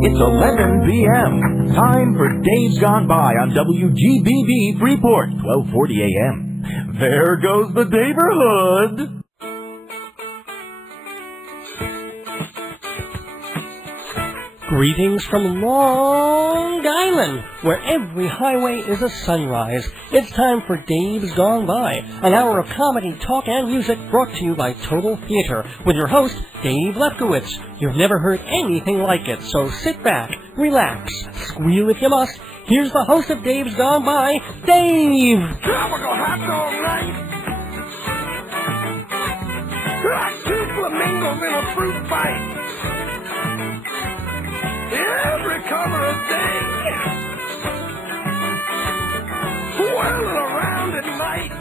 It's 11 p.m. Time for Dave's Gone By on WGBB Freeport, 1240 a.m. There goes the neighborhood. Greetings from Long Island, where every highway is a sunrise. It's time for Dave's Gone By, an hour of comedy, talk, and music brought to you by Total Theater, with your host, Dave Lefkowitz. You've never heard anything like it, so sit back, relax, squeal if you must. Here's the host of Dave's Gone By, Dave! Tropical hot's all right. Like two flamingos in a fruit fight. Every cover of day, whirling around at night.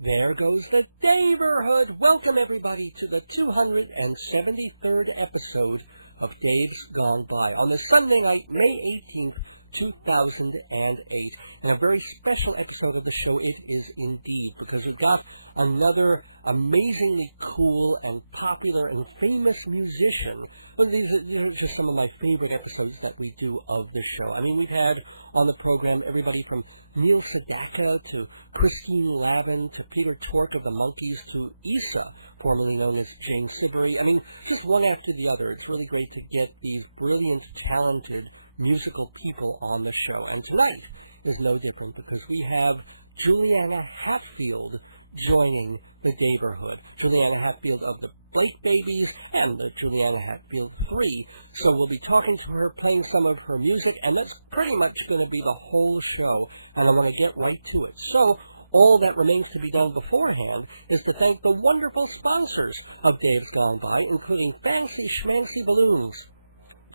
There goes the neighborhood. Welcome, everybody, to the 273rd episode of Dave's Gone By on the Sunday night, May 18th, 2008, and a very special episode of the show it is indeed, because we've got another amazingly cool and popular and famous musician. Well, these are just some of my favorite episodes that we do of the show. I mean, we've had on the program everybody from Neil Sedaka to Christine Lavin to Peter Tork of the Monkees to Issa, formerly known as Jane Siberry. I mean, just one after the other. It's really great to get these brilliant, talented musical people on the show. And tonight is no different, because we have Juliana Hatfield joining the neighborhood. Juliana Hatfield of the Blake Babies and the Juliana Hatfield 3. So we'll be talking to her, playing some of her music, and that's pretty much going to be the whole show, and I want to get right to it. So all that remains to be done beforehand is to thank the wonderful sponsors of Dave's Gone By, including Fancy Schmancy Balloons,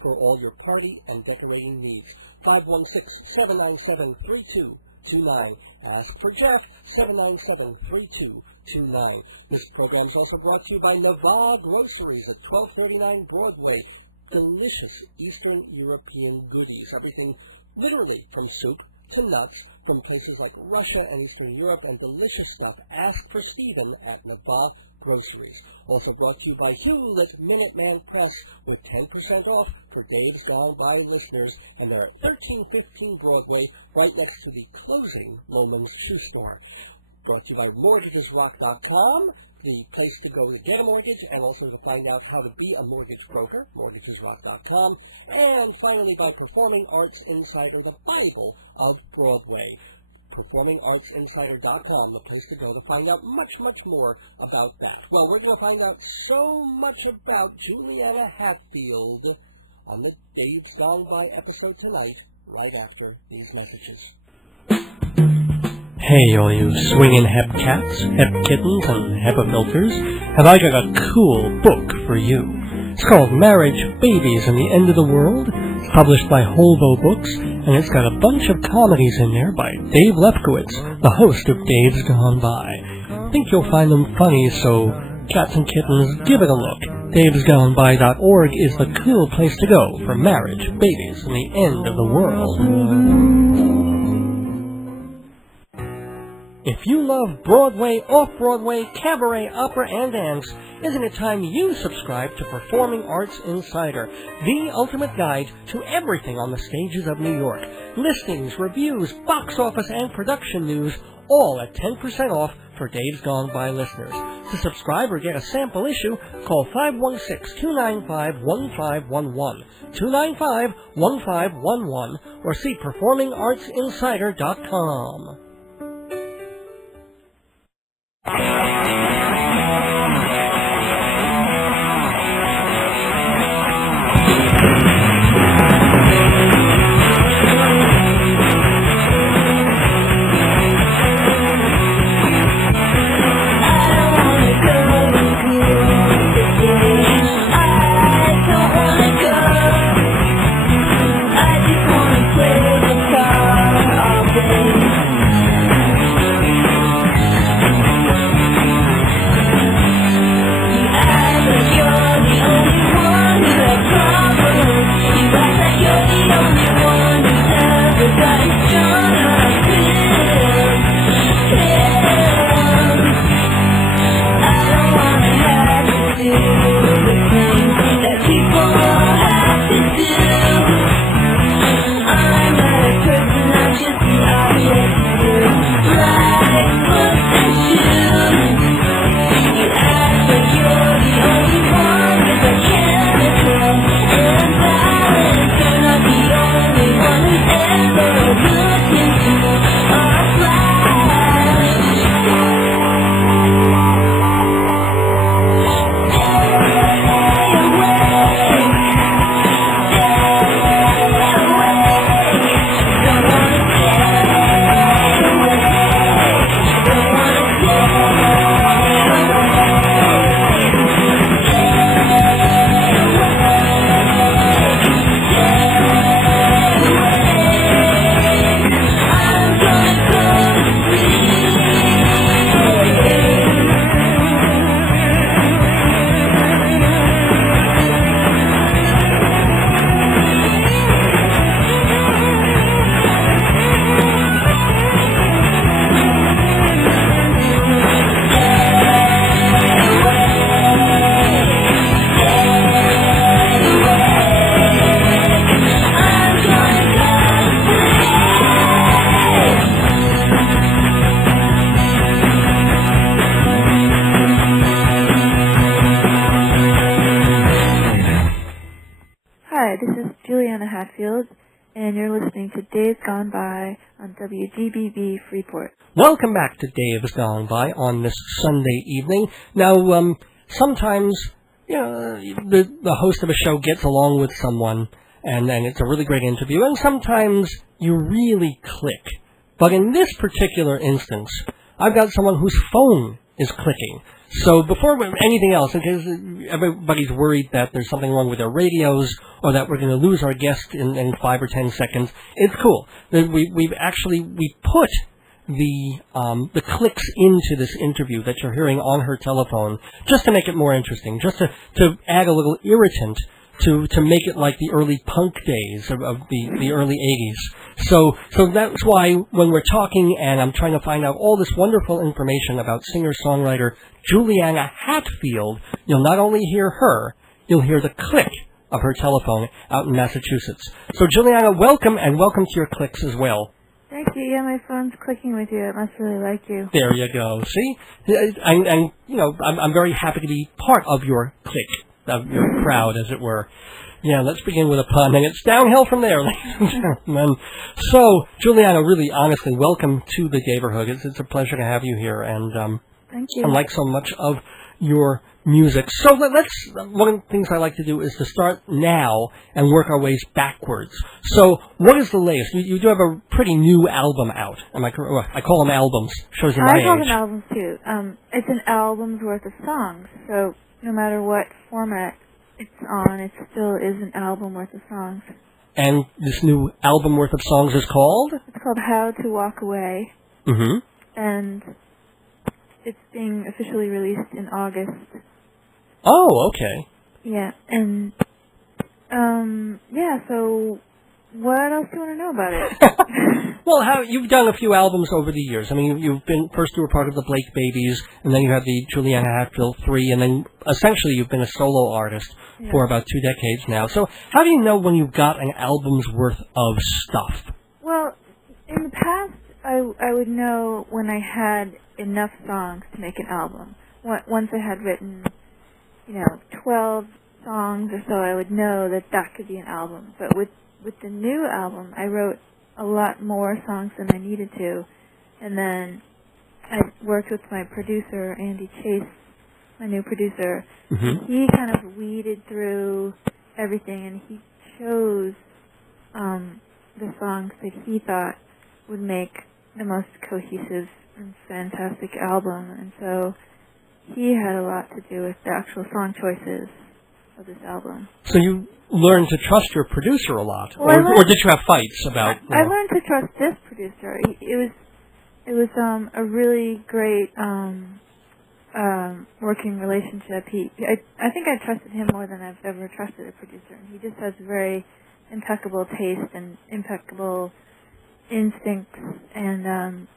for all your party and decorating needs. 516-797-3229. Ask for Jeff, 797-3229. This program is also brought to you by Nava Groceries at 1239 Broadway. Delicious Eastern European goodies. Everything literally from soup to nuts, from places like Russia and Eastern Europe, and delicious stuff. Ask for Stephen at Nava Groceries. Also brought to you by Hewlett Minuteman Press, with 10% off for Dave's Gone By listeners, and they're at 1315 Broadway, right next to the closing Loman's Shoe Store. Brought to you by MortgagesRock.com, the place to go to get a mortgage and also to find out how to be a mortgage broker, MortgagesRock.com. And finally by Performing Arts Insider, the Bible of Broadway. PerformingArtsInsider.com, the place to go to find out much, much more about that. Well, we're going to find out so much about Juliana Hatfield on the Dave's Gone By episode tonight, right after these messages. Hey, all you swinging hep cats, hep kittens, and hepafilters, have I got a cool book for you. It's called Marriage, Babies, and the End of the World. It's published by Holvo Books, and it's got a bunch of comedies in there by Dave Lefkowitz, the host of Dave's Gone By. I think you'll find them funny, so cats and kittens, give it a look. DavesGoneBy.org is the cool place to go for marriage, babies, and the end of the world. If you love Broadway, off-Broadway, cabaret, opera, and dance, isn't it time you subscribe to Performing Arts Insider, the ultimate guide to everything on the stages of New York? Listings, reviews, box office, and production news, all at 10% off for Dave's Gone By listeners. To subscribe or get a sample issue, call 516-295-1511, 295-1511, or see PerformingArtsInsider.com. Hatfield, and you're listening to Days Gone By on WGBB Freeport. Welcome back to Days Gone By on this Sunday evening. Now, sometimes, the host of a show gets along with someone, and it's a really great interview, and sometimes you really click. But in this particular instance, I've got someone whose phone is clicking. So before anything else, in case everybody's worried that there's something wrong with their radios or that we're going to lose our guest in 5 or 10 seconds, it's cool. We put the clicks into this interview that you're hearing on her telephone just to make it more interesting, just to add a little irritant to make it like the early punk days of the early 80s. So that's why when we're talking and I'm trying to find out all this wonderful information about singer-songwriter Juliana Hatfield, you'll not only hear her, you'll hear the click of her telephone out in Massachusetts. So Juliana, welcome, and welcome to your clicks as well. Thank you. Yeah, my phone's clicking with you. It must really like you. There you go. See? And I'm very happy to be part of your clique, of your crowd, as it were. Yeah, let's begin with a pun, and it's downhill from there, ladies and gentlemen. So, Juliana, really, honestly, welcome to the neighborhood. It's a pleasure to have you here, and thank you. I like so much of your music. So one of the things I like to do is to start now and work our ways backwards. So, what is the latest? You do have a pretty new album out. Am I correct? I call them albums. Shows you my age. I call them albums too. It's an album's worth of songs. So no matter what format it's on, it still is an album worth of songs. And this new album worth of songs is called? It's called How to Walk Away. Mm-hmm. And it's being officially released in August. Oh, okay. Yeah, and, so what else do you want to know about it? Well, you've done a few albums over the years. I mean, you were part of the Blake Babies, and then you had the Juliana Hatfield 3, and then essentially you've been a solo artist for about 2 decades now. So how do you know when you've got an album's worth of stuff? Well, in the past, I would know when I had enough songs to make an album. Once I had written, 12 songs or so, I would know that could be an album. But with the new album, I wrote a lot more songs than I needed to. And then I worked with my producer, Andy Chase, my new producer. Mm-hmm. He kind of weeded through everything, and he chose the songs that he thought would make the most cohesive and fantastic album. And so he had a lot to do with the actual song choices of this album. So you learned to trust your producer a lot, well, or did you have fights about? I learned to trust this producer. It was a really great working relationship. I think I trusted him more than I've ever trusted a producer. And he just has very impeccable taste and impeccable instincts, and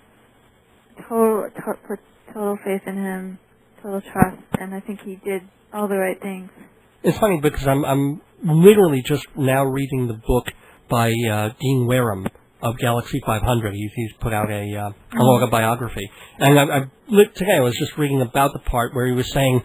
put total faith in him, total trust, and I think he did all the right things. It's funny because I'm literally just now reading the book by Dean Wareham of Galaxy 500. He's put out a autobiography, and today I was just reading about the part where he was saying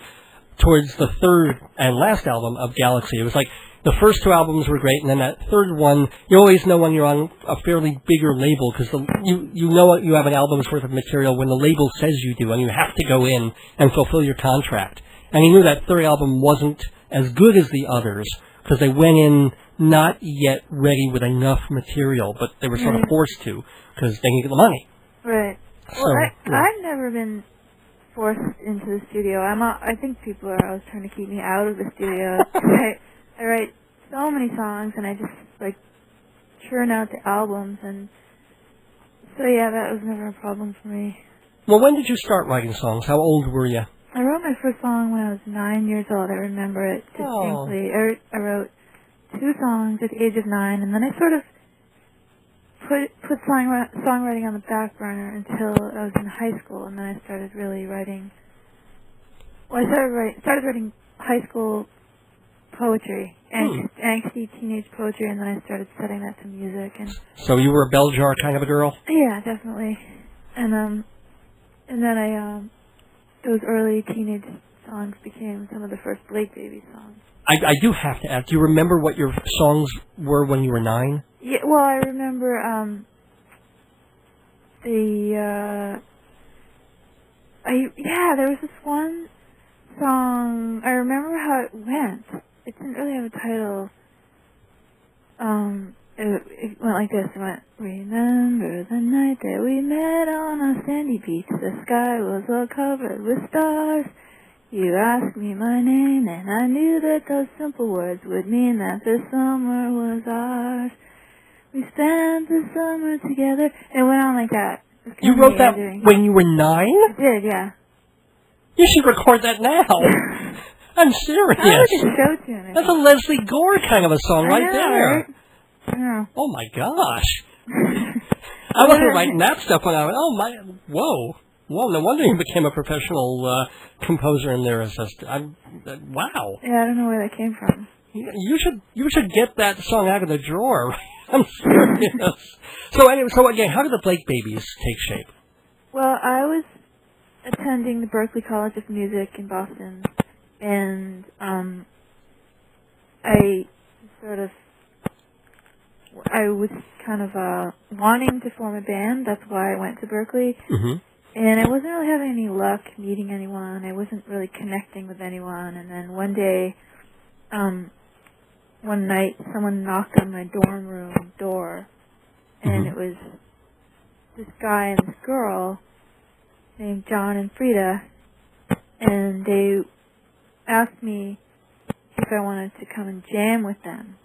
towards the third and last album of Galaxy, it was like the first 2 albums were great, and then that third one, you always know when you're on a fairly bigger label, because you know you have an album's worth of material when the label says you do, and you have to go in and fulfill your contract. And he knew that third album wasn't as good as the others, because they went in not yet ready with enough material, but they were sort of forced to, because they needed the money. Right. So, well, I've never been forced into the studio. I think people are always trying to keep me out of the studio. I write so many songs, and I just, churn out the albums, and so, that was never a problem for me. Well, when did you start writing songs? How old were you? I wrote my first song when I was 9 years old. I remember it distinctly. Oh. I wrote 2 songs at the age of 9, and then I sort of put songwriting on the back burner until I was in high school, and then I started really writing. Well, I started writing high school poetry, angsty teenage poetry, and then I started setting that to music. And so you were a bell jar kind of a girl? Yeah, definitely. And then those early teenage songs became some of the first Blake Baby songs. I do have to ask, do you remember what your songs were when you were 9? Yeah, well, I remember there was this one song. I remember how it went. It didn't really have a title. It went like this. It went, remember the night that we met on a sandy beach. The sky was all covered with stars. You asked me my name, and I knew that those simple words would mean that the summer was ours. We spent the summer together. It went on like that. You wrote that when you were 9? I did, yeah. You should record that now. I'm serious. I would just show tune. That's a Leslie Gore kind of a song right there. Right? Yeah. Oh my gosh. I wasn't writing that stuff when I was, whoa. Well, no wonder you became a professional composer and lyricist. Wow. Yeah, I don't know where that came from. You should get that song out of the drawer. I'm serious. So again, how did the Blake Babies take shape? Well, I was attending the Berklee College of Music in Boston, and I was kind of wanting to form a band. That's why I went to Berklee. Mm-hmm. And I wasn't really having any luck meeting anyone. I wasn't really connecting with anyone. And then one day, one night, someone knocked on my dorm room door, and it was this guy and this girl named John and Frida, and they asked me if I wanted to come and jam with them,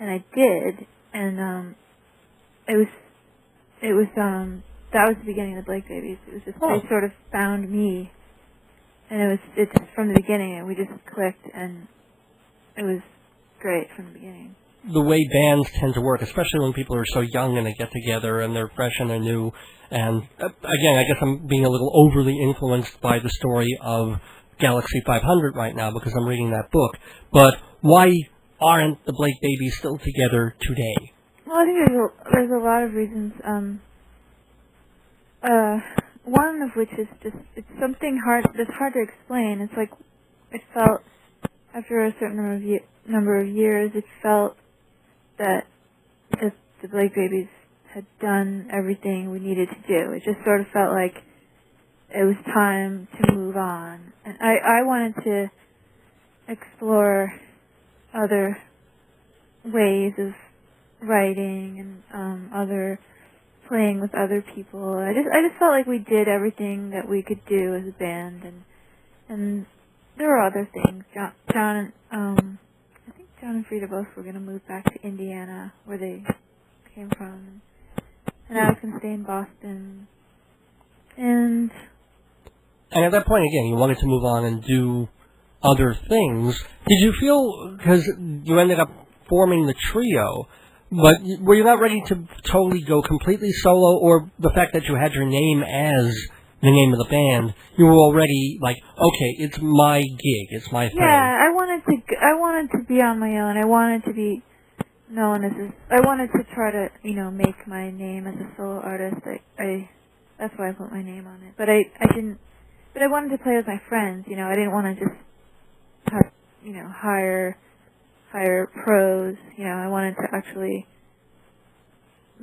and I did, and that was the beginning of the Blake Babies. It was just they sort of found me, and it's from the beginning, and we just clicked, and it was great from the beginning. The way bands tend to work, especially when people are so young and they get together and they're fresh and they're new. And again, I guess I'm being a little overly influenced by the story of Galaxy 500 right now because I'm reading that book. But why aren't the Blake Babies still together today? Well, I think there's a lot of reasons. One of which is just it's something that's hard to explain. It's like it felt after a certain number of years, it felt that the Blake Babies had done everything we needed to do. It just sort of felt like it was time to move on. And I wanted to explore other ways of writing and other playing with other people. I just felt like we did everything that we could do as a band, and there were other things. John and Frida both were going to move back to Indiana, where they came from, and I was going to stay in Boston. And at that point, again, you wanted to move on and do other things. Did you feel, because you ended up forming the trio, but were you not ready to totally go completely solo, or the fact that you had your name as the name of the band, you were already like, okay, it's my gig, it's my thing? Yeah, I wanted to be on my own. I wanted to be known as I wanted to try to, make my name as a solo artist. That's why I put my name on it. But I didn't. But I wanted to play with my friends. I didn't want to just have, hire pros. I wanted to actually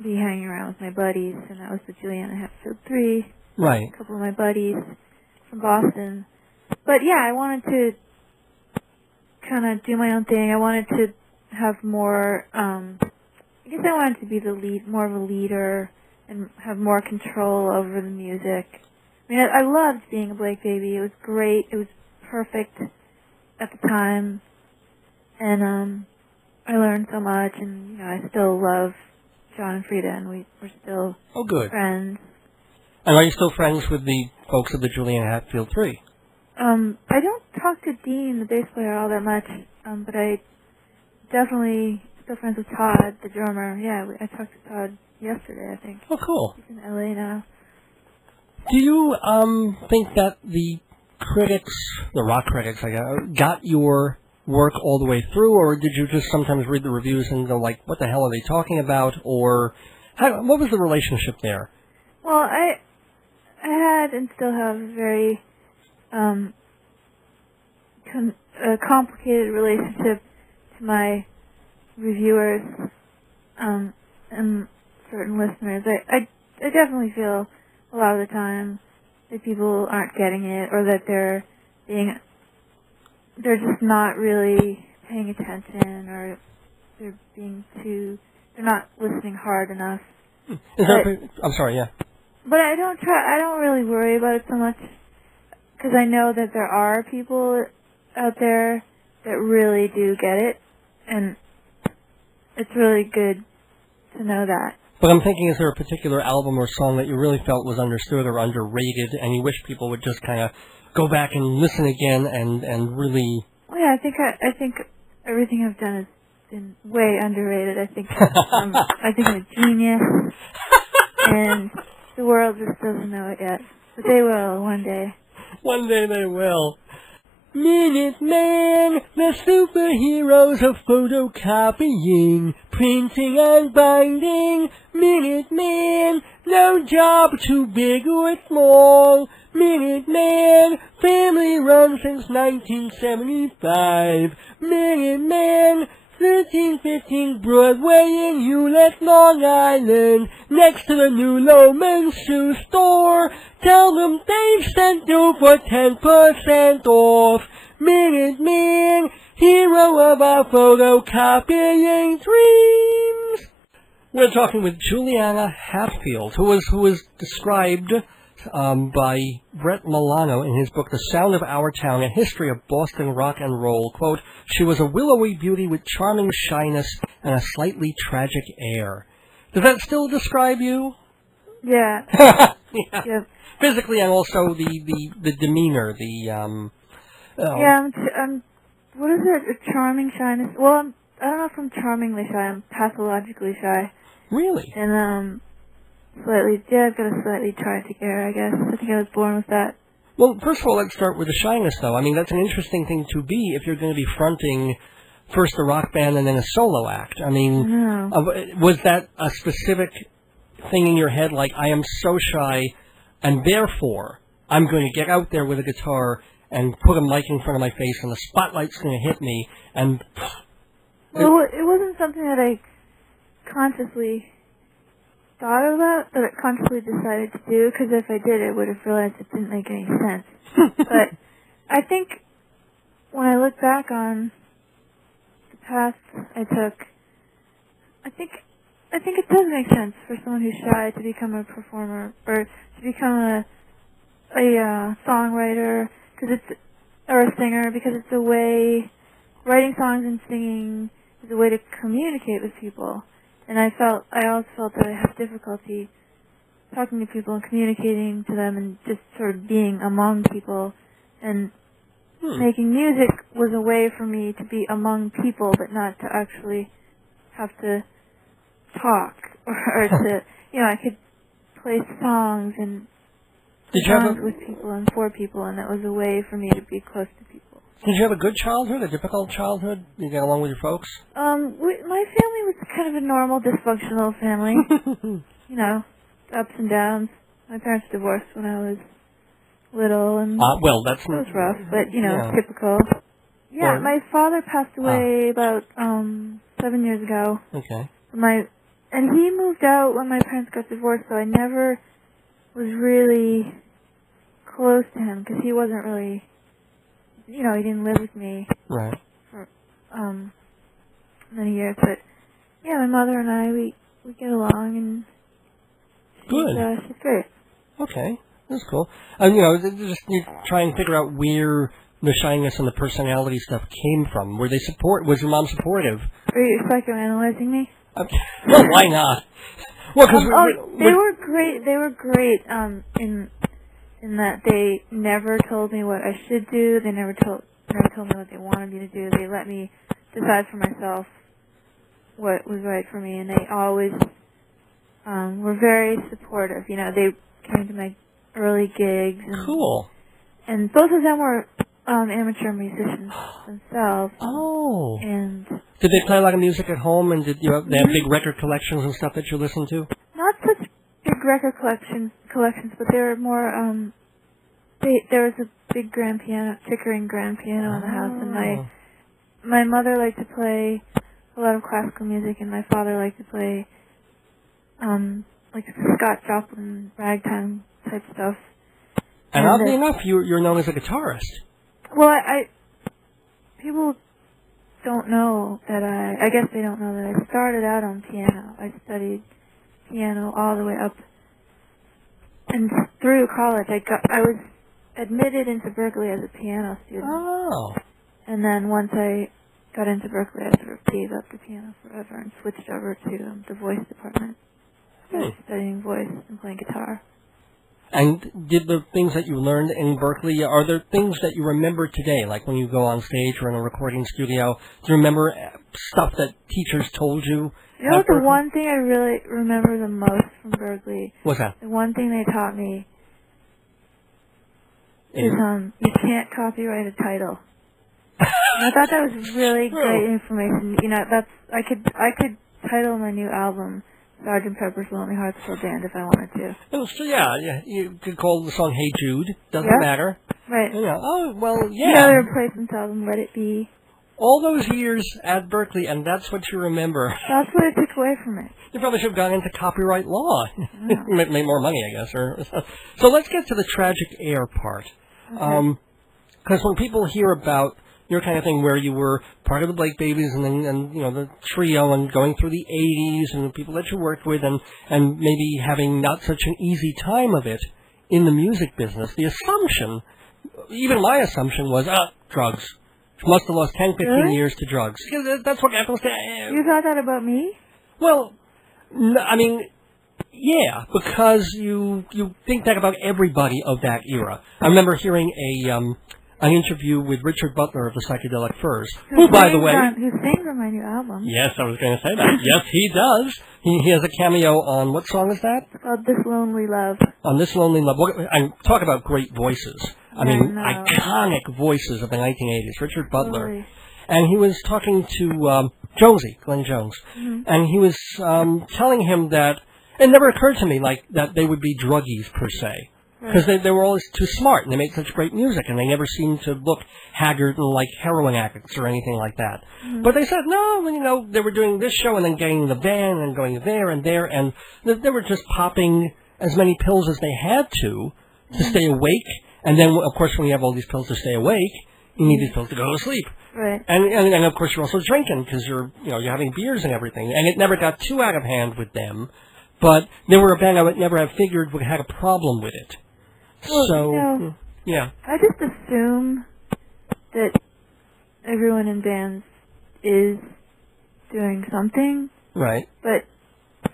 be hanging around with my buddies, and that was the Juliana Hatfield 3. Right. A couple of my buddies from Boston. But yeah, I wanted to kind of do my own thing. I wanted to have more, I guess I wanted to be more of a leader and have more control over the music. I mean, I loved being a Blake Baby. It was great. It was perfect at the time. And I learned so much, and I still love John and Frida, and we're still friends. And are you still friends with the folks of the Juliana Hatfield 3? I don't talk to Dean, the bass player, all that much, but I definitely still friends with Todd, the drummer. Yeah, I talked to Todd yesterday, I think. Oh, cool. He's in LA now. Do you think that the critics, the rock critics, got your work all the way through, or did you just sometimes read the reviews and go like, what the hell are they talking about, or what was the relationship there? Well, I had and still have a very a complicated relationship to my reviewers and certain listeners. I definitely feel a lot of the time that people aren't getting it, or that they're just not really paying attention, or they're not listening hard enough. I'm sorry, yeah. But I don't really worry about it so much, because I know that there are people out there that really do get it, and it's really good to know that. But I'm thinking, is there a particular album or song that you really felt was understood or underrated, and you wish people would just kind of go back and listen again and really... Well, yeah, I think everything I've done has been way underrated. I think I'm a genius, and the world just doesn't know it yet. But they will one day. One day they will. Minuteman, the superheroes of photocopying, printing and binding. Minuteman, no job too big or small. Minuteman, family run since 1975. Minuteman, 1315 Broadway in Hewlett, Long Island, next to the new Loman Shoe Store. Tell them they've sent you for 10% off. Minuteman, hero of our photocopying dreams. We're talking with Juliana Hatfield, who was described by Brett Milano in his book, The Sound of Our Town, A History of Boston Rock and Roll. Quote, she was a willowy beauty with charming shyness and a slightly tragic air. Does that still describe you? Yeah. Yeah. Yep. Physically and also the demeanor, Yeah, I'm what is it, a charming shyness? Well, I don't know if I'm charmingly shy, I'm pathologically shy. Really? And, I've got a slightly tragic air, I guess. I think I was born with that. Well, first of all, let's start with the shyness, though. I mean, that's an interesting thing to be if you're going to be fronting first a rock band and then a solo act. I mean, was that a specific thing in your head, like, I am so shy, and therefore, I'm going to get out there with a guitar and put a mic in front of my face, and the spotlight's going to hit me, and... Well, it wasn't something that I consciously thought about, that I consciously decided to do, because if I did, I would have realized it didn't make any sense. But I think when I look back on the path I took, I think it does make sense for someone who's shy to become a performer, or to become a songwriter, or a singer, because it's a way, writing songs and singing is a way to communicate with people. And I always felt that I had difficulty talking to people and communicating to them and just sort of being among people. And making music was a way for me to be among people, but not to actually have to talk or to, I could play songs and with people and for people, and that was a way for me to be close to people. Did you have a good childhood, a difficult childhood? Did you get along with your folks? My family was kind of a normal, dysfunctional family. Ups and downs. My parents divorced when I was little, and that was rough, but, typical. Yeah, my father passed away about 7 years ago. Okay. And he moved out when my parents got divorced, so I never was really close to him, because he wasn't really... he didn't live with me for many years, but my mother and I, we get along, and she's great. Okay, that's cool. Just you try and figure out where the shyness and the personality stuff came from. Was your mom supportive? Are you psychoanalyzing me? Okay. Well, why not? Well, because they were great. They were great in that they never told me what I should do. They never told me what they wanted me to do. They let me decide for myself what was right for me, and they always were very supportive. They came to my early gigs. And, cool. And both of them were amateur musicians themselves. Oh. And did they play a lot of music at home, and they have big record collections and stuff that you listen to? Not such big record collections, but they were more, there was big grand piano, Chickering grand piano in the house, and my mother liked to play a lot of classical music, and my father liked to play like Scott Joplin ragtime type stuff. And oddly enough, you're known as a guitarist. Well, I people don't know that I guess they don't know that I started out on piano. I studied piano all the way up and through college. I was admitted into Berkeley as a piano student. Oh. And then once I got into Berkeley, I sort of gave up the piano forever and switched over to the voice department. Studying voice and playing guitar. And did the things that you learned in Berkeley, are there things that you remember today, like when you go on stage or in a recording studio? Do you remember stuff that teachers told you? You know, the one thing I really remember the most from Berkeley. What's that? The one thing they taught me is you can't copyright a title. And I thought that was really great information. You know, I could title my new album Sgt. Pepper's Lonely Hearts Club Band if I wanted to. Oh, so yeah, you could call the song Hey Jude. Doesn't matter. Right. You know, oh, well, yeah. You know, they replaced themselves and Let It Be. All those years at Berkeley, and that's what you remember. That's what I took away from it. You probably should have gone into copyright law. Make more money, I guess. So let's get to the tragic air part. Because when people hear about your kind of thing where you were part of the Blake Babies and you know, the trio and going through the 80s and the people that you worked with and maybe having not such an easy time of it in the music business, the assumption, even my assumption was, drugs. She must have lost 10, 15 years to drugs. That's what happens to... You thought that about me? Well, I mean, yeah, because you think that about everybody of that era. I remember hearing an interview with Richard Butler of the Psychedelic Furs, who, by the way... Who sings on my new album. Yes, I was going to say that. Yes, he does. He has a cameo on... What song is that? It's called This Lonely Love. On This Lonely Love. And talk about great voices. I mean, iconic voices of the 1980s. Richard Butler. Totally. And he was talking to Jonesy, Glenn Jones. Mm-hmm. And he was telling him that... It never occurred to me, like, that they would be druggies, per se. Because they were always too smart, and they made such great music, and they never seemed to look haggard and like heroin addicts or anything like that. Mm-hmm. But they said, no, you know, they were doing this show and then getting the van and going there, and they were just popping as many pills as they had to stay awake. And then, of course, when you have all these pills to stay awake, you need these pills to go to sleep. Right. And of course, you're also drinking because you're having beers and everything. And it never got too out of hand with them. But they were a band I would never have figured would have a problem with it. Well, so, you know, yeah. I just assume that everyone in bands is doing something. Right. But,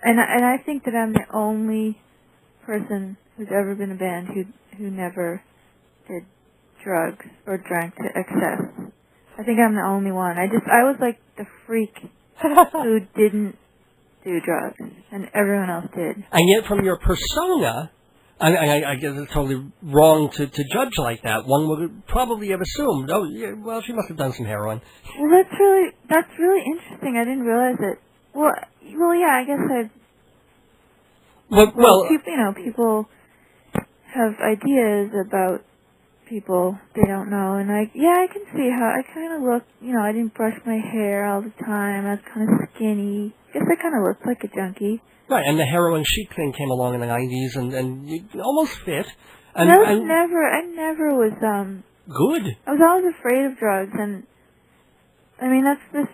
and I think that I'm the only person who's ever been in a band who never did drugs or drank to excess. I think I'm the only one. I was like the freak who didn't do drugs, and everyone else did. And yet from your persona... I guess it's totally wrong to judge like that. One would probably have assumed, oh, yeah, well, she must have done some heroin. Well, that's really interesting. I didn't realize it. Well, yeah, I guess people have ideas about people they don't know, and I can see how I kind of look. I didn't brush my hair all the time. I was kind of skinny. I guess I kind of looked like a junkie. Right, and the heroin chic thing came along in the 90s, and you almost fit. And I never was, good. I was always afraid of drugs, and, I mean, that's just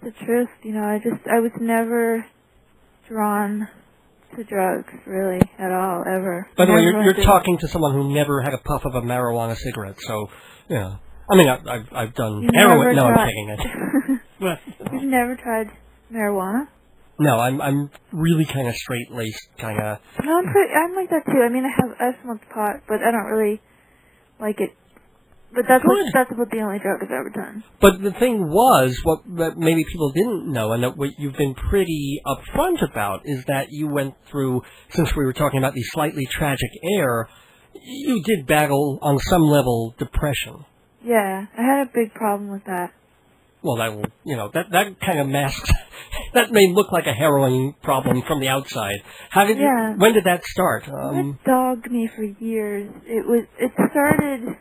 the truth, I was never drawn to drugs, really, at all, ever. By the way, you're talking to someone who never had a puff of a marijuana cigarette, so, yeah. I mean, I've done heroin. No, I'm taking it. You've never tried marijuana? No, I'm really kind of straight-laced, kind of... No, I'm like that, too. I mean, I smoked pot, but I don't really like it. But that's about the only drug I've ever done. But the thing was, what that maybe people didn't know, and that what you've been pretty upfront about, is that you went through, since we were talking about the slightly tragic air, you did battle, on some level, depression. Yeah, I had a big problem with that. Well, that kind of masks... That may look like a heroin problem from the outside. When did that start? It dogged me for years. It started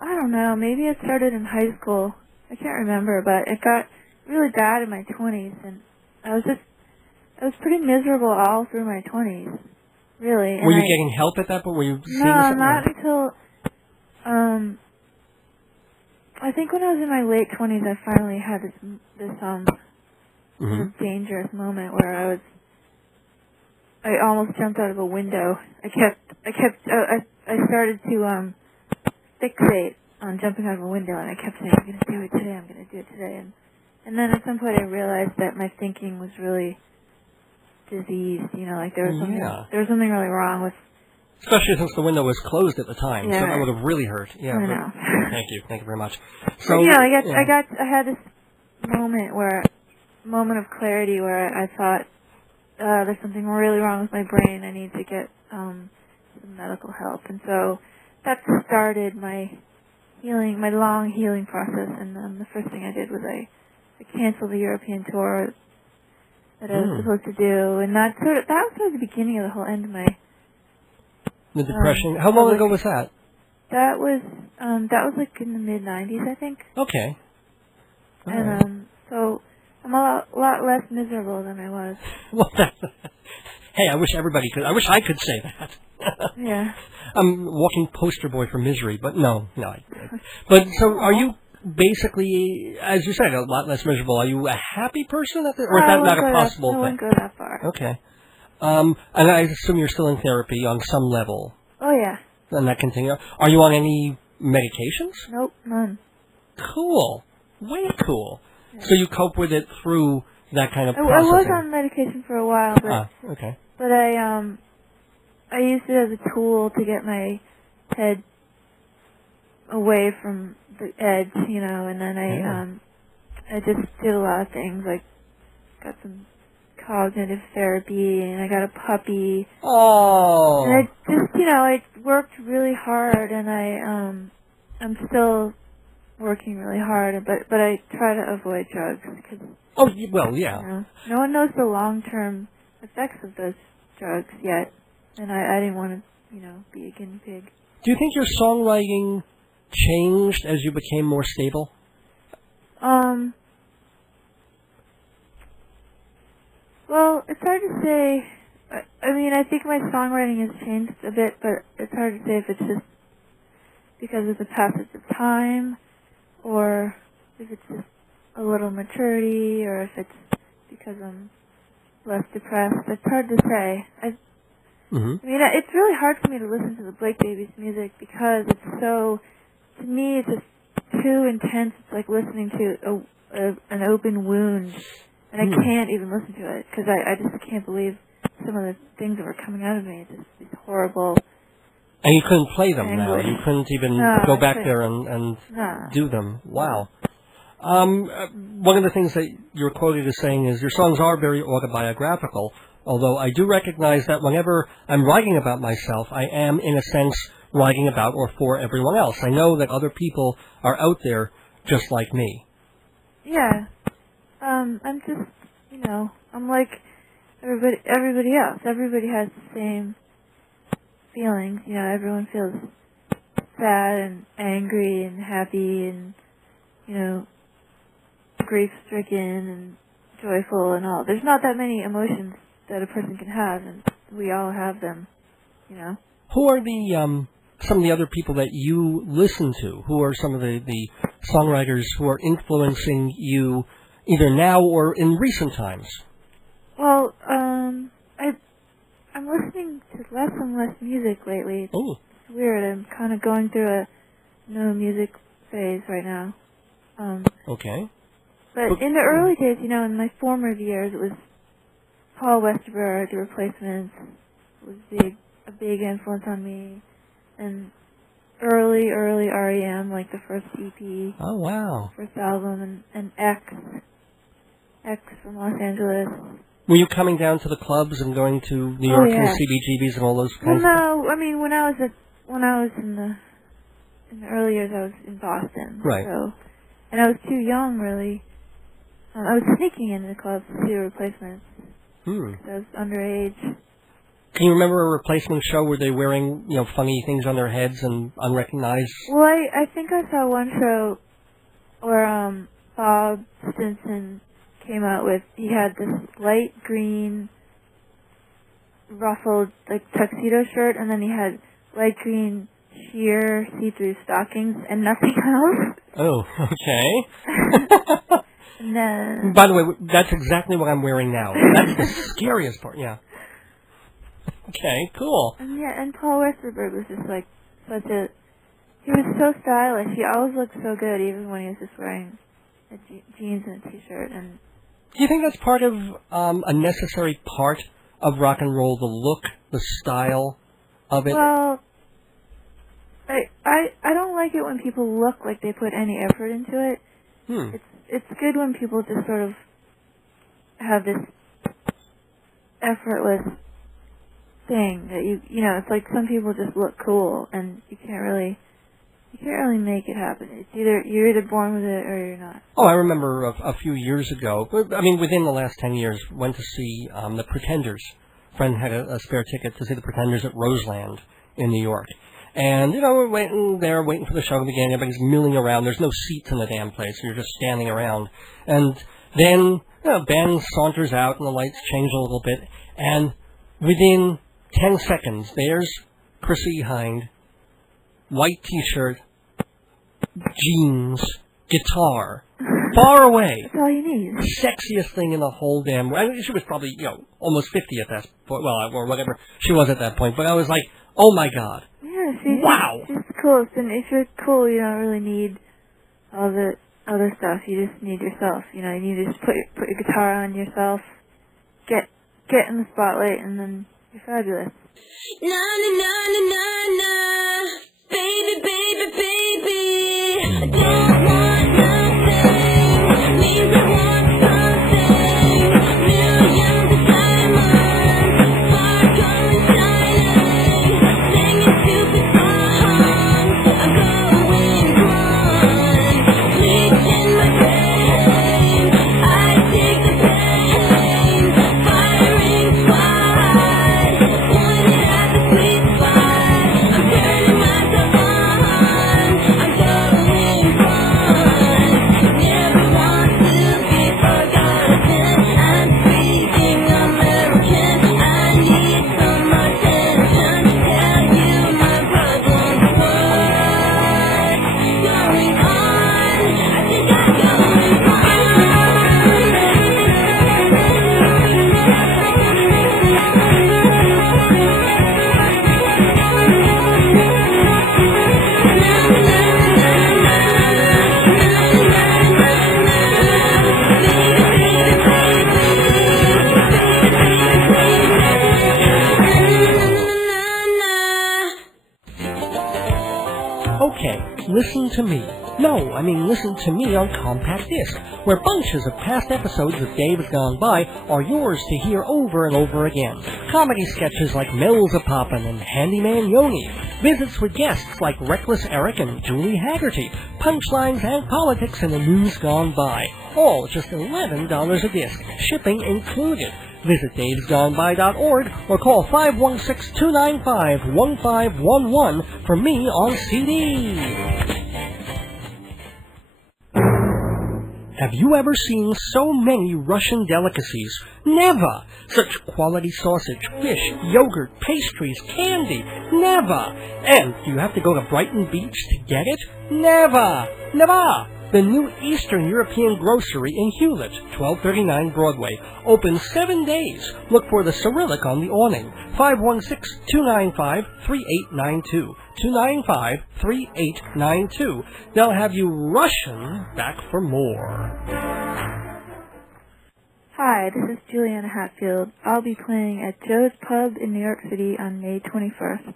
I don't know. Maybe it started in high school. I can't remember, but it got really bad in my 20s, and I was pretty miserable all through my 20s, really. And were you getting help at that point? Were you seeing No, something? not until, I think when I was in my late 20s, I finally had this sort of dangerous moment where I almost jumped out of a window. I started to fixate on jumping out of a window, and I kept saying, I'm going to do it today, I'm going to do it today. And then at some point I realized that my thinking was really diseased, like there was something really wrong with... Especially since the window was closed at the time, so that would have really hurt. Yeah, I know. Thank you very much. So, but, I had this moment of clarity where I thought, there's something really wrong with my brain, I need to get some medical help. And so that started my long healing process, and the first thing I did was I canceled the European tour that I was supposed to do, and that was sort of the beginning of the whole end of my the depression. How long ago was that? That was like in the mid-90s, I think. Okay. And so I'm a lot less miserable than I was. Well, hey, I wish I could say that. Yeah. I'm walking poster boy for misery, but no. But so are you basically, as you said, a lot less miserable? Are you a happy person or is that not a possible thing? I wouldn't go that far. Okay. And I assume you're still in therapy on some level. Oh, yeah. And that continue. Are you on any medications? Nope, none. Cool. Way cool. Yeah. So you cope with it through that kind of processing? I was on medication for a while, but okay. But I used it as a tool to get my head away from the edge, and then I just did a lot of things, like got some cognitive therapy, and I got a puppy. Oh. And I just, I worked really hard, and I'm still working really hard, but I try to avoid drugs. Cause, well, yeah. No one knows the long-term effects of those drugs yet, and I didn't want to, be a guinea pig. Do you think your songwriting changed as you became more stable? Well, it's hard to say. I think my songwriting has changed a bit, but it's hard to say if it's just because of the passage of time, or if it's just a little maturity, or if it's because I'm less depressed. It's hard to say. It's really hard for me to listen to the Blake Davies music because it's so, to me, it's just too intense. It's like listening to an open wound, and I can't even listen to it because I just can't believe some of the things that were coming out of me. It's just these horrible. And you couldn't play them anguish. now. You couldn't even go back there and do them. Wow. One of the things that you're quoted as saying is your songs are very autobiographical, although I do recognize that whenever I'm writing about myself, I am, in a sense, writing about or for everyone else. I know that other people are out there just like me. Yeah. I'm just, I'm like everybody else. Everybody has the same feelings. Everyone feels sad and angry and happy and, grief-stricken and joyful and all. There's not that many emotions that a person can have, and we all have them, Who are the some of the other people that you listen to? Who are some of the songwriters who are influencing you either now or in recent times? Well, I'm listening to less and less music lately. Oh. It's weird. I'm kind of going through a no music phase right now. Okay. But in the early days, in my formative years, it was Paul Westerberg, The Replacements, was a big influence on me, and early REM, like the first EP. Oh, wow. First album, and X from Los Angeles. Were you coming down to the clubs and going to New York and the CBGBs and all those kinds of things? No, when I was in the early years, I was in Boston. Right. So, and I was too young, really. I was sneaking into the clubs to see The Replacements. I was underage. Can you remember a replacement show where they're wearing, funny things on their heads and unrecognized? Well, I think I saw one show where Bob Stinson came out with, he had this light green ruffled, tuxedo shirt, and then he had light green sheer see-through stockings and nothing else. Oh, okay. And then... By the way, that's exactly what I'm wearing now. That's the scariest part, yeah. Okay, cool. And Paul Westerberg was just he was so stylish. He always looked so good, even when he was just wearing jeans and a t-shirt. And do you think that's part of a necessary part of rock and roll, the look, the style of it? Well, I don't like it when people look like they put any effort into it. It's good when people just sort of have this effortless thing that it's like some people just look cool and you can't really make it happen. It's you're either born with it or you're not. Oh, I remember a few years ago, within the last 10 years, went to see the Pretenders. A friend had a spare ticket to see the Pretenders at Roseland in New York. And, we're waiting for the show to begin. Everybody's milling around. There's no seats in the damn place. You're just standing around. And then, band saunters out and the lights change a little bit. And within 10 seconds, there's Chrissy Hind, white t-shirt, jeans, guitar, far away. That's all you need. Sexiest thing in the whole damn... she was probably, almost 50 at that point. Well, or whatever she was at that point. But I was like, oh my God. Yeah, wow. She's cool. And if you're cool, you don't really need all the other stuff. You just need yourself. You need to just put your guitar on yourself, get in the spotlight, and then you're fabulous. Na na na na na na, baby, baby, baby. I don't want nothing, means I want something. Millions of diamonds, heart going silent. Singing stupid songs, I'm going blind. Bleach in my brain, I take the pain. Firing squad, pointing at the sweet spot. I'm turning myself on, I'm going blind. Never want to be forgotten. I'm speaking American. I need some attention. Tell you my problems. What's going on? I think I'm going Okay, listen to me. No, listen to me on compact disc, where bunches of past episodes of Dave's Gone By are yours to hear over and over again. Comedy sketches like Mel's A-Poppin' and Handyman Yoni, visits with guests like Reckless Eric and Julie Haggerty, punchlines and politics in the news gone by. All at just $11 a disc, shipping included. Visit davesgoneby.org or call 516-295-1511 for me on CD. Have you ever seen so many Russian delicacies? Never! Such quality sausage, fish, yogurt, pastries, candy. Never! And do you have to go to Brighton Beach to get it? Never! Never! The new Eastern European Grocery in Hewlett, 1239 Broadway. Open 7 days. Look for the Cyrillic on the awning. 516-295-3892. 295-3892. They'll have you Russian back for more. Hi, this is Juliana Hatfield. I'll be playing at Joe's Pub in New York City on May 21st.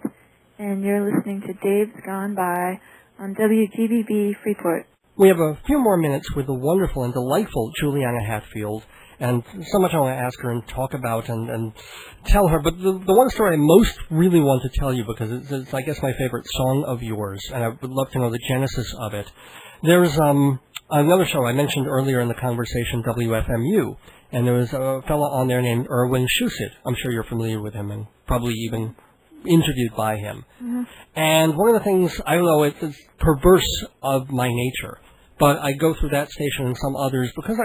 And you're listening to Dave's Gone By on WGBB Freeport. We have a few more minutes with the wonderful and delightful Juliana Hatfield, and so much I want to ask her and talk about and tell her. But the one story I most really want to tell you, because it's I guess, my favorite song of yours, and I would love to know the genesis of it. There's a another show I mentioned earlier in the conversation, WFMU, and there was a fellow on there named Erwin Schusid. I'm sure you're familiar with him and probably even interviewed by him. Mm-hmm. And one of the things, I don't know, it's perverse of my nature, but I go through that station and some others because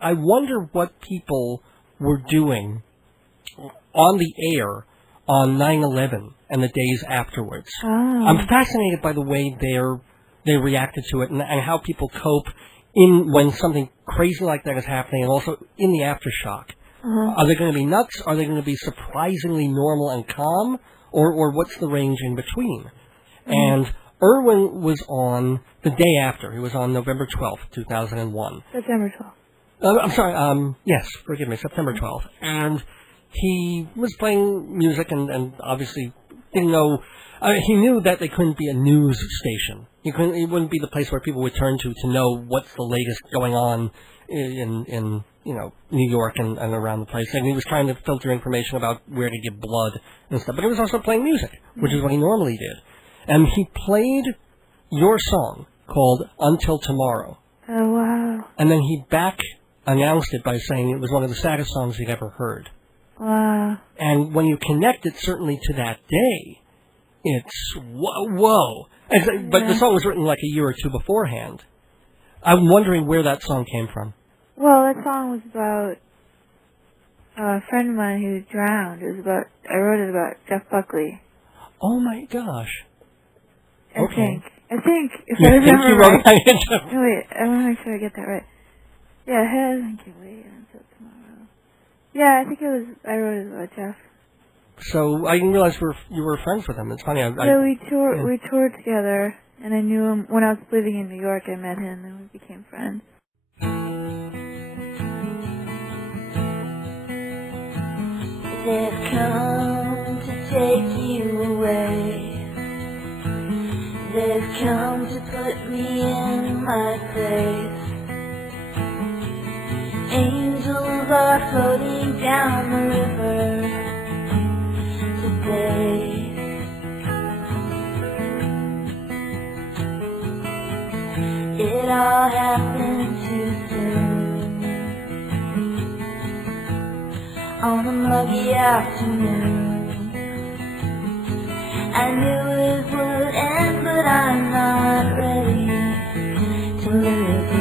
I wonder what people were doing on the air on 9/11 and the days afterwards. Oh. I'm fascinated by the way they reacted to it and how people cope when something crazy like that is happening, and also in the aftershock. Uh-huh. Are they going to be nuts? Are they going to be surprisingly normal and calm? Or what's the range in between? Mm-hmm. And Erwin was on the day after. He was on November 12th, 2001. September 12th. I'm sorry, yes, forgive me, September 12th. And he was playing music and obviously didn't know, he knew that they couldn't be a news station. It wouldn't be the place where people would turn to know what's the latest going on in New York and around the place. And he was trying to filter information about where to give blood and stuff. But he was also playing music, which is what he normally did. And he played your song called Until Tomorrow. Oh, wow. And then he announced it by saying it was one of the saddest songs he'd ever heard. Wow. And when you connect it certainly to that day, it's whoa. But the song was written like a year or two beforehand. I'm wondering where that song came from. Well, that song was about a friend of mine who drowned. I wrote it about Jeff Buckley. Oh my gosh. I think, if You I think remember you wrote right. that? No, wait, I want to make sure I get that right. Yeah, I think you wait until tomorrow. Yeah, I think I wrote it about Jeff. So I didn't realize you were friends with him. It's funny. We toured together, and I knew him when I was living in New York. I met him, and we became friends. They've come to take you away. They've come to put me in my place. Angels are floating down the river today. It all happened too soon. On a muggy afternoon, I knew it would end, but I'm not ready to lose you.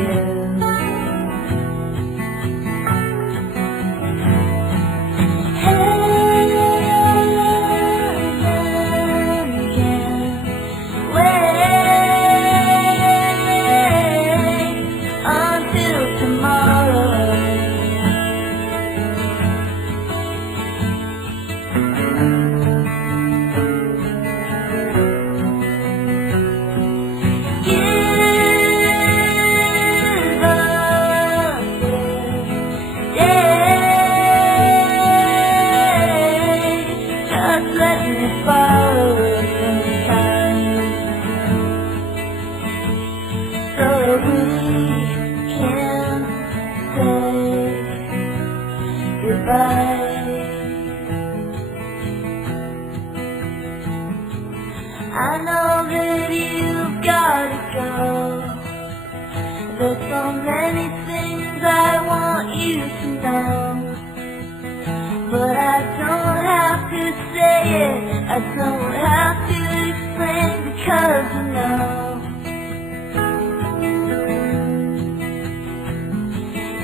I know that you've got to go. There's so many things I want you to know, but I don't have to say it. I don't have to explain because you know.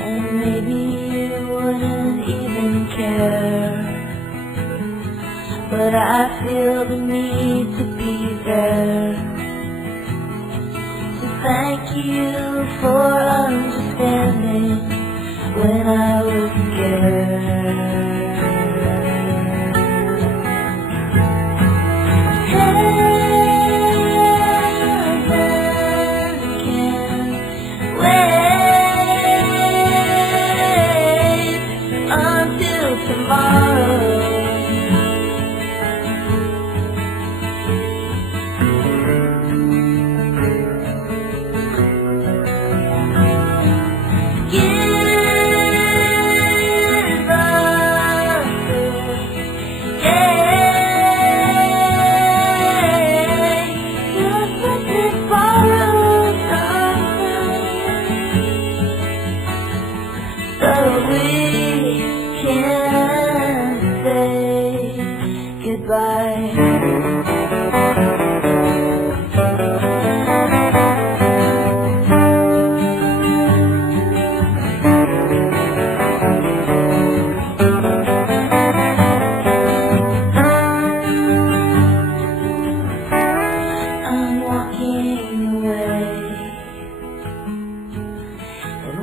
And maybe you wouldn't even care, but I feel the need to be there. So thank you for understanding when I was scared.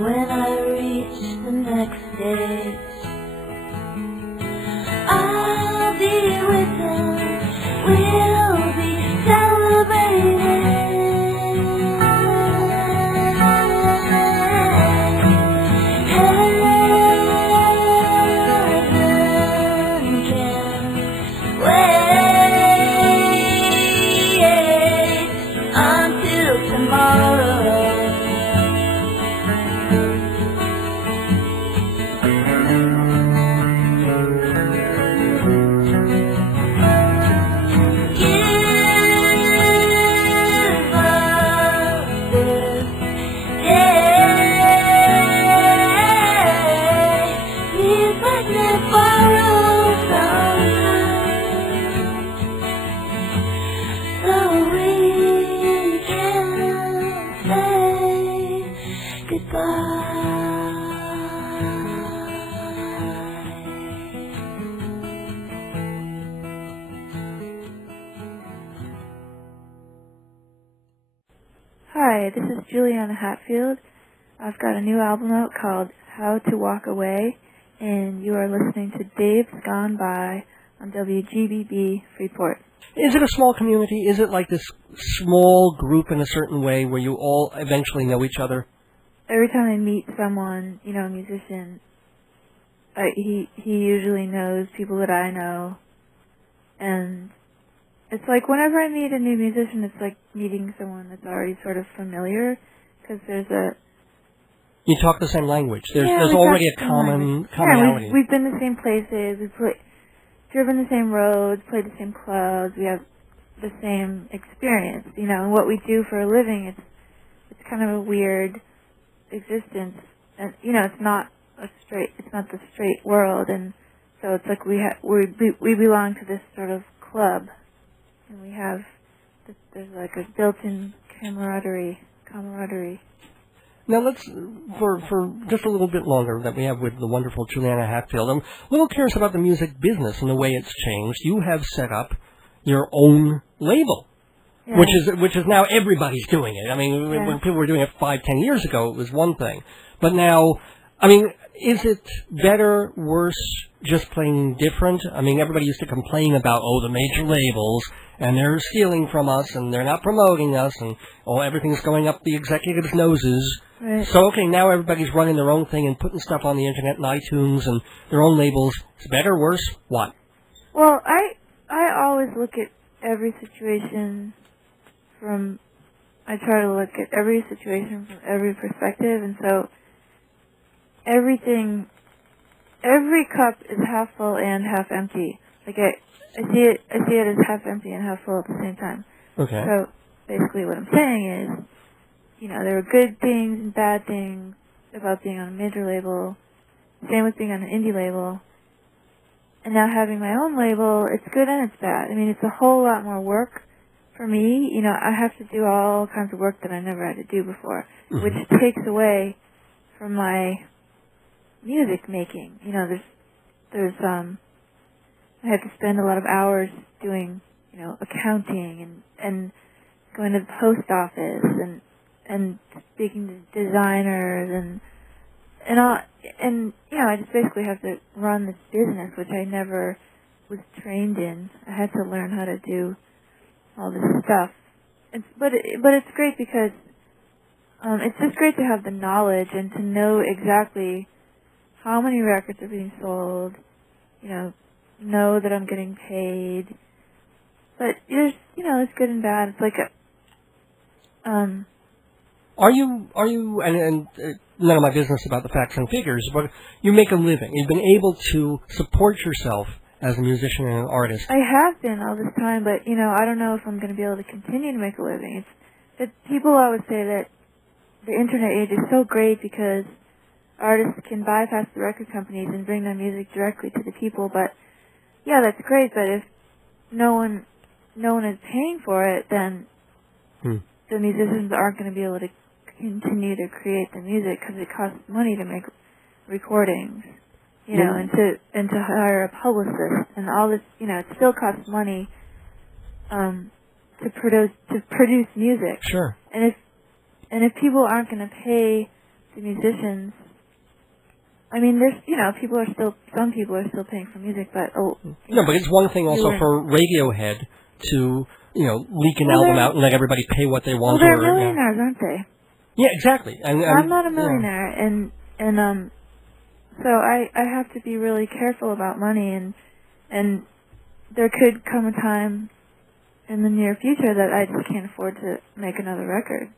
when I reach the next stage. I'll be with them, we'll be celebrating. Heaven can't wait until tomorrow. Hi, this is Juliana Hatfield. I've got a new album out called How to Walk Away, and you are listening to Dave's Gone By on WGBB Freeport. Is it a small community? Is it like this small group in a certain way where you all eventually know each other? Every time I meet someone, you know, a musician, he usually knows people that I know, and it's like whenever I meet a new musician, it's like meeting someone that's already sort of familiar, because there's a... You talk the same language. There's we already a talk the same language. commonality. Yeah, we've been to the same places, driven the same roads, played the same clubs, we have the same experience, you know, and what we do for a living, it's kind of a weird existence, and, you know, it's not the straight world, and so it's like we belong to this sort of club. And we have, there's like a built-in camaraderie. Now let's, for just a little bit longer that we have with the wonderful Juliana Hatfield, I'm a little curious about the music business and the way it's changed. You have set up your own label, Yeah. which is now everybody's doing it. I mean, when people were doing it 5-10 years ago, it was one thing. But now, I mean, is it better, worse, just plain different? I mean, everybody used to complain about, the major labels, and they're stealing from us, and they're not promoting us, and everything's going up the executives' noses. Right. So, okay, now everybody's running their own thing and putting stuff on the internet and iTunes and their own labels. It's better, worse, what? Well, I always look at every situation I try to look at every situation from every perspective, and so every cup is half full and half empty. Like I see it as half empty and half full at the same time. Okay. So basically what I'm saying is, you know, there are good things and bad things about being on a major label. Same with being on an indie label. And now having my own label, it's good and it's bad. I mean, it's a whole lot more work for me. You know, I have to do all kinds of work that I never had to do before, which takes away from my music making. You know, I have to spend a lot of hours doing, you know, accounting and going to the post office and speaking to designers and all, and you know, I just basically have to run this business, which I never was trained in. I had to learn how to do all this stuff. But it's great because it's just great to have the knowledge and to know exactly how many records are being sold, you know that I'm getting paid. But there's, you know, it's good and bad. It's like Are you, and none of my business about the facts and figures, but you make a living. You've been able to support yourself as a musician and an artist. I have been all this time, but, you know, I don't know if I'm going to be able to continue to make a living. People always say that the internet age is so great because artists can bypass the record companies and bring their music directly to the people, but, yeah, that's great, but if no one is paying for it, then the musicians aren't going to be able to continue to create the music because it costs money to make recordings, you know, and to hire a publicist and all this, you know, it still costs money to produce music. Sure. And if people aren't going to pay the musicians, I mean, there's, some people are still paying for music, but, but it's one thing also for Radiohead to, leak an album out and let everybody pay what they want. Well, they're millionaires, aren't they? Yeah, exactly. And I'm not a millionaire, and so I have to be really careful about money, and there could come a time in the near future that I just can't afford to make another record.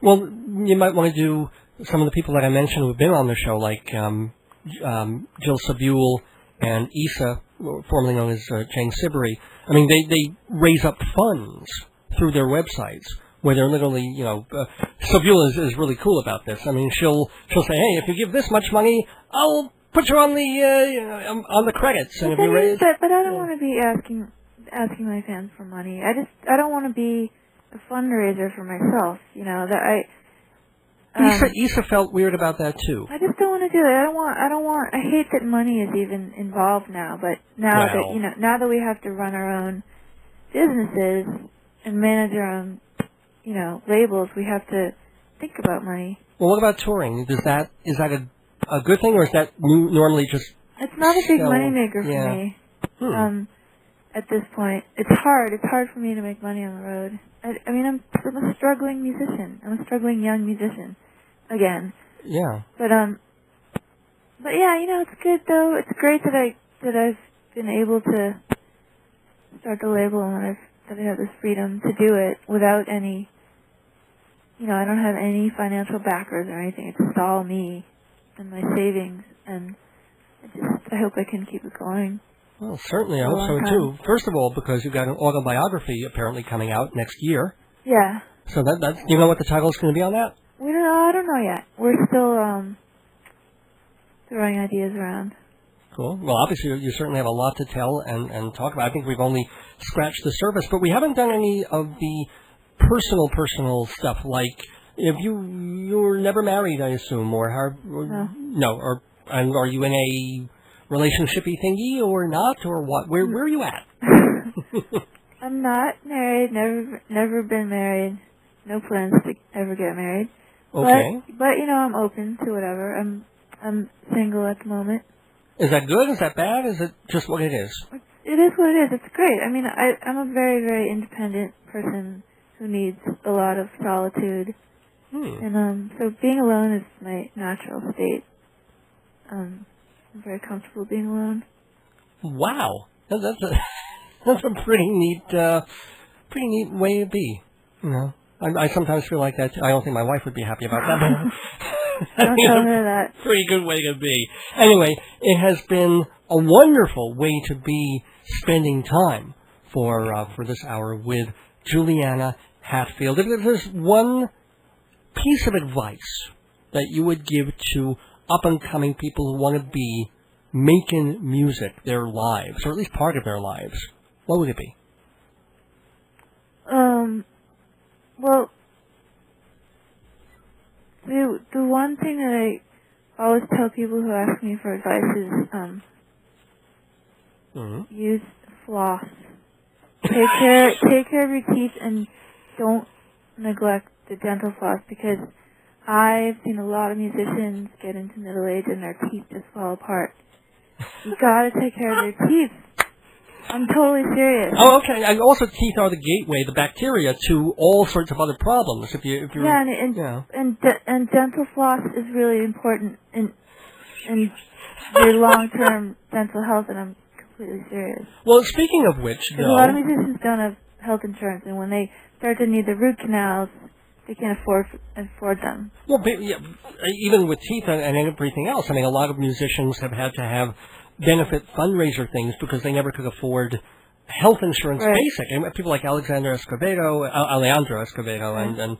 Well, you might want to do some of the people that I mentioned who have been on the show, like Jill Sabule and Issa, formerly known as Jane Siberry. I mean, they raise up funds through their websites where they're literally, Sabule is really cool about this. I mean, she'll say, hey, if you give this much money, I'll put you on the credits. And if you raise, but I don't want to be asking my fans for money. I don't want to be a fundraiser for myself. Issa felt weird about that too. I just don't want to do it. I hate that money is even involved now. But now that we have to run our own businesses and manage our own, labels, we have to think about money. Well, what about touring? Is that a good thing, or is that normally just? It's not a big moneymaker for me. At this point, it's hard. It's hard for me to make money on the road. I mean, I'm a struggling musician. I'm a struggling young musician. Again. Yeah. But yeah, it's good though. It's great that I've been able to start the label and that I have this freedom to do it without any. I don't have any financial backers or anything. It's just all me and my savings, and I hope I can keep it going. Well, certainly, I hope so too. First of all, because you've got an autobiography apparently coming out next year. Yeah. So that's you know what the title is going to be on that? I don't know yet. We're still throwing ideas around. Cool. Well, obviously, you certainly have a lot to tell and talk about. I think we've only scratched the surface, but we haven't done any of the personal stuff, like if you were never married, I assume, or are you in a relationshipy thingy or not, or what? Where are you at? I'm not married. Never been married. No plans to ever get married. Okay. But I'm open to whatever. I'm single at the moment. Is that good? Is that bad? Is it just what it is? It is what it is. It's great. I mean, I'm a very, very independent person who needs a lot of solitude. And so being alone is my natural state. I'm very comfortable being alone. Wow, that's a pretty neat way to be. I sometimes feel like that too. I don't think my wife would be happy about that. Don't tell her that. Pretty good way to be. Anyway, it has been a wonderful way to be spending time for this hour with Juliana Hatfield. If there's one piece of advice that you would give to up-and-coming people who want to be making music their lives, or at least part of their lives, what would it be? Well, the one thing that I always tell people who ask me for advice is use floss. Take care of your teeth and don't neglect the dental floss, because I've seen a lot of musicians get into middle age and their teeth just fall apart. You gotta take care of your teeth. I'm totally serious. Oh, okay. And also, teeth are the gateway, the bacteria, to all sorts of other problems. If you're and dental floss is really important in your long-term dental health, and I'm completely serious. Well, speaking of which, a lot of musicians don't have health insurance, and when they start to need the root canals, they can't afford them. Well, even with teeth and everything else, I mean, a lot of musicians have had to have benefit fundraiser things because they never could afford health insurance basic. And people like Alejandro Escovedo, and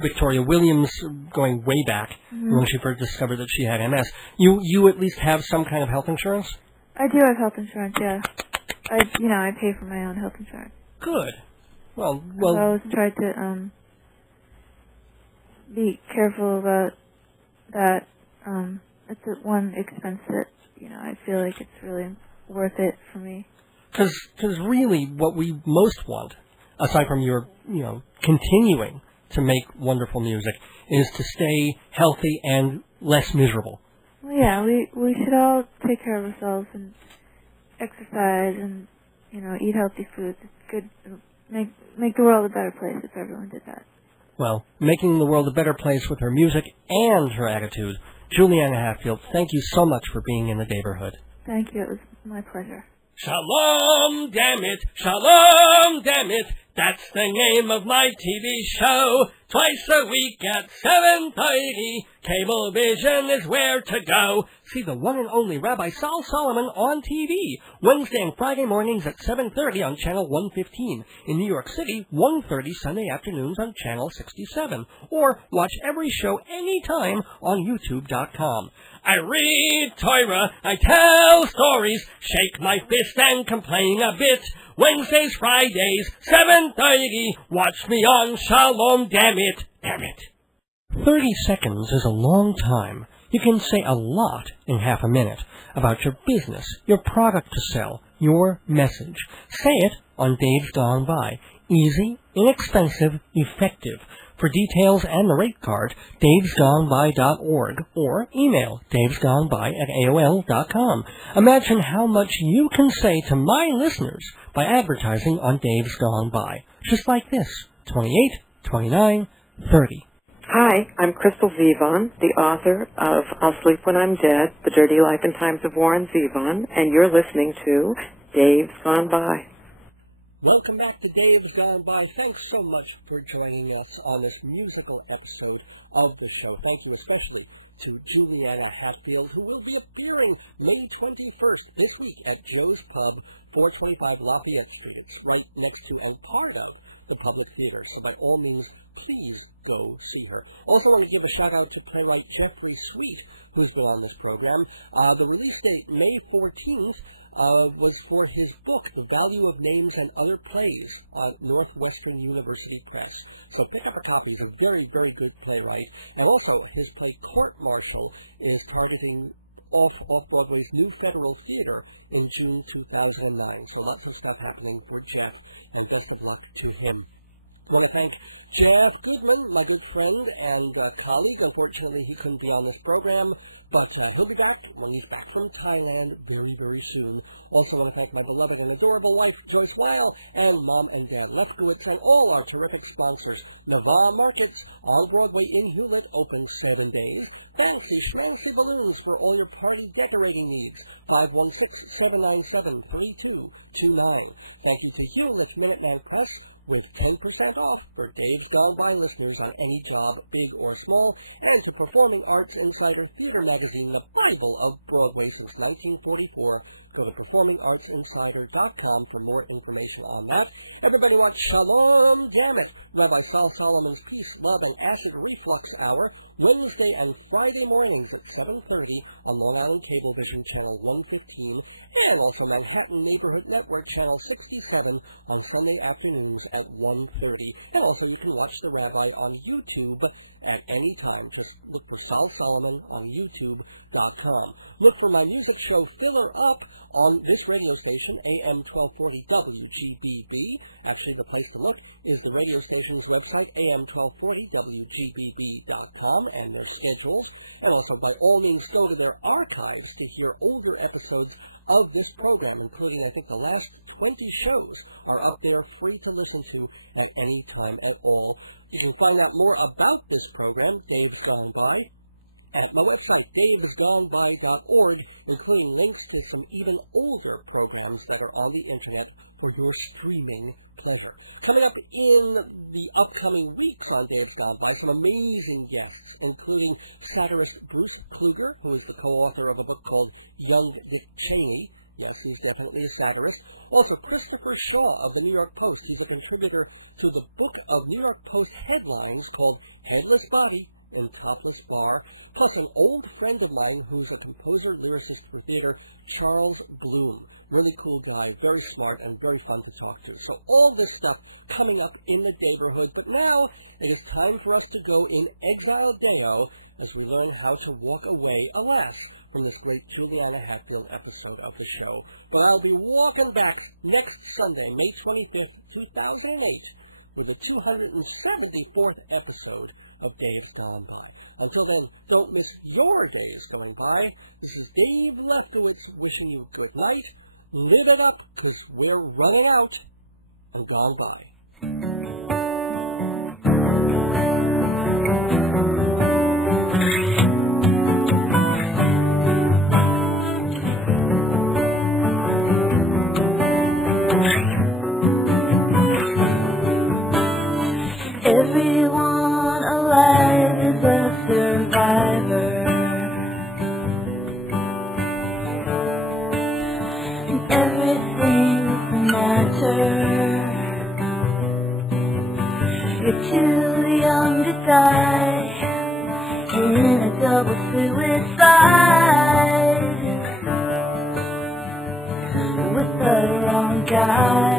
Victoria Williams, going way back when she first discovered that she had MS. You at least have some kind of health insurance? I do have health insurance, yeah. I pay for my own health insurance. Good. Well, I always try to be careful about that. It's one expense that I feel like it's really worth it for me. Because really, what we most want, aside from your continuing to make wonderful music is to stay healthy and less miserable. Well, yeah, we should all take care of ourselves and exercise and, eat healthy foods. It's good. It'll make the world a better place if everyone did that. Well, making the world a better place with her music and her attitude. Juliana Hatfield, thank you so much for being in the neighborhood. Thank you. It was my pleasure. Shalom, damn it, shalom, damn it, that's the name of my TV show. Twice a week at 7:30, Cablevision is where to go. See the one and only Rabbi Sal Solomon on TV, Wednesday and Friday mornings at 7:30 on Channel 115. In New York City, 1:30 Sunday afternoons on Channel 67. Or watch every show anytime on YouTube.com. I read Torah, I tell stories, shake my fist and complain a bit. Wednesdays, Fridays, 7:30, watch me on Shalom, damn it. 30 seconds is a long time. You can say a lot in half a minute about your business, your product to sell, your message. Say it on Dave's Gone By. Easy, inexpensive, effective. For details and the rate card, davesgoneby.org or email davesgoneby@aol.com. Imagine how much you can say to my listeners by advertising on Dave's Gone By. Just like this, 28, 29, 30. Hi, I'm Crystal Zevon, the author of I'll Sleep When I'm Dead, The Dirty Life and Times of Warren Zevon, and you're listening to Dave's Gone By. Welcome back to Dave's Gone By. Thanks so much for joining us on this musical episode of the show. Thank you especially to Juliana Hatfield, who will be appearing May 21st this week at Joe's Pub, 425 Lafayette Street. It's right next to and part of the Public Theater, so by all means, please go see her. Also want to give a shout-out to playwright Jeffrey Sweet, who's been on this program. The release date, May 14th, was for his book, The Value of Names and Other Plays, on Northwestern University Press. So pick up a copy. He's a very, very good playwright. And also, his play Court Martial is targeting off-Broadway's New Federal Theater in June 2009. So lots of stuff happening for Jeff, and best of luck to him. I want to thank Jeff Goodman, my good friend and colleague. Unfortunately, he couldn't be on this program, but he'll be back when he's back from Thailand very, very soon. Also want to thank my beloved and adorable wife, Joyce Weil, and Mom and Dad Lefkowitz, and all our terrific sponsors. Nava Markets on Broadway in Hewlett, open 7 days. Fancy Schmancy Balloons for all your party decorating needs. 516-797-3229. Thank you to Hewlett Minuteman Press, with 10% off for Dave's Gone By listeners on any job, big or small, and to Performing Arts Insider Theater Magazine, the Bible of Broadway since 1944. Go to performingartsinsider.com for more information on that. Everybody wants Shalom, damn it! Rabbi Sal Solomon's Peace, Love, and Acid Reflux Hour, Wednesday and Friday mornings at 7:30 on Long Island Cablevision Channel 115, and also Manhattan Neighborhood Network Channel 67 on Sunday afternoons at 1:30. And also you can watch the Rabbi on YouTube at any time. Just look for Sal Solomon on YouTube.com. Look for my music show Filler Up on this radio station, AM 1240 WGBB. Actually, the place to look is the radio station's website, am1240wgbb.com, and their schedules. And also, by all means, go to their archives to hear older episodes of this program, including, I think, the last 20 shows are up there free to listen to at any time at all. You can find out more about this program, Dave's Gone By, at my website, davesgoneby.org, including links to some even older programs that are on the Internet for your streaming pleasure. Coming up in the upcoming weeks on Dave's Gone By, some amazing guests, including satirist Bruce Kluger, who is the co-author of a book called Young Dick Cheney. Yes, he's definitely a satirist. Also, Christopher Shaw of the New York Post. He's a contributor to the book of New York Post headlines called Headless Body in Topless Bar, plus an old friend of mine who's a composer, lyricist for theater, Charles Bloom. Really cool guy, very smart, and very fun to talk to. So all this stuff coming up in the neighborhood, but now it is time for us to go in Exile Deo as we learn how to walk away, alas, from this great Juliana Hatfield episode of the show. But I'll be walking back next Sunday, May 25th, 2008, with the 274th episode of Dave's Gone By. Until then, don't miss your days going by. This is Dave Lefkowitz wishing you good night. Live it up, 'cause we're running out and gone by. Everyone alive is a survivor, and everything's the matter. You're too young to die, you're in a double suicide with the wrong guy.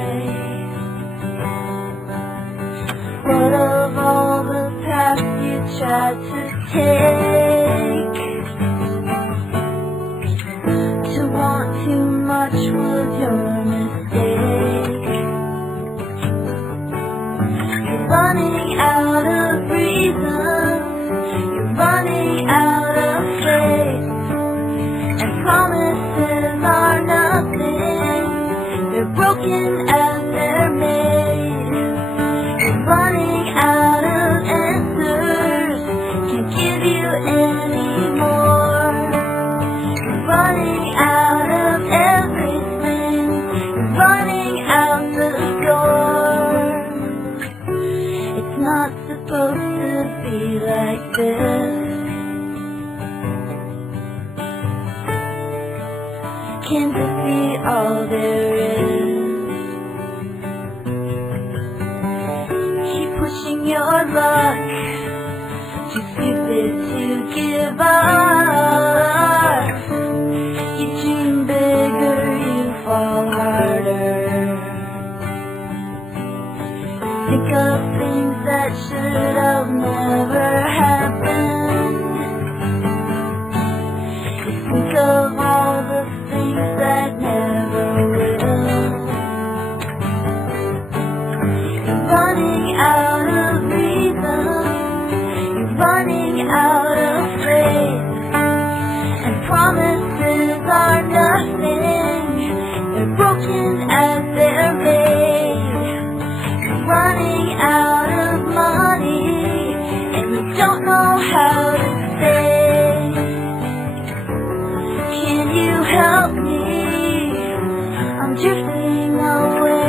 What of all the paths you tried to take? To want too much was your mistake. You're running out of reasons, you're running out of faith, and promises are nothing, they're broken as they're made. Running out of answers, can't give you any more. You're running out of everything, you're running out the door. It's not supposed to be like this. Can this be all there is? Pushing your luck, too stupid to give up. You dream bigger, you fall harder. Think of things that should have never happened. You think of all the things that never will. You're running out of reason, you're running out of faith, and promises are nothing, they're broken as they're made. You're running out of money, and you don't know how to stay. Can you help me? I'm drifting away.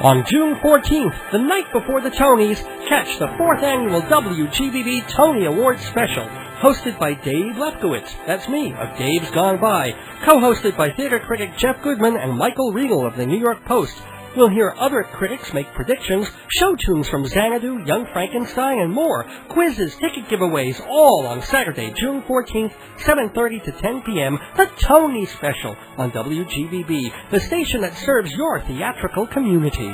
On June 14th, the night before the Tonys, catch the 4th annual WGBB Tony Awards special, hosted by Dave Lefkowitz, that's me, of Dave's Gone By, co-hosted by theater critic Jeff Goodman and Michael Riegel of the New York Post. We'll hear other critics make predictions, show tunes from Xanadu, Young Frankenstein, and more, quizzes, ticket giveaways, all on Saturday, June 14th, 7:30 to 10 p.m., the Tony Special on WGBB, the station that serves your theatrical community.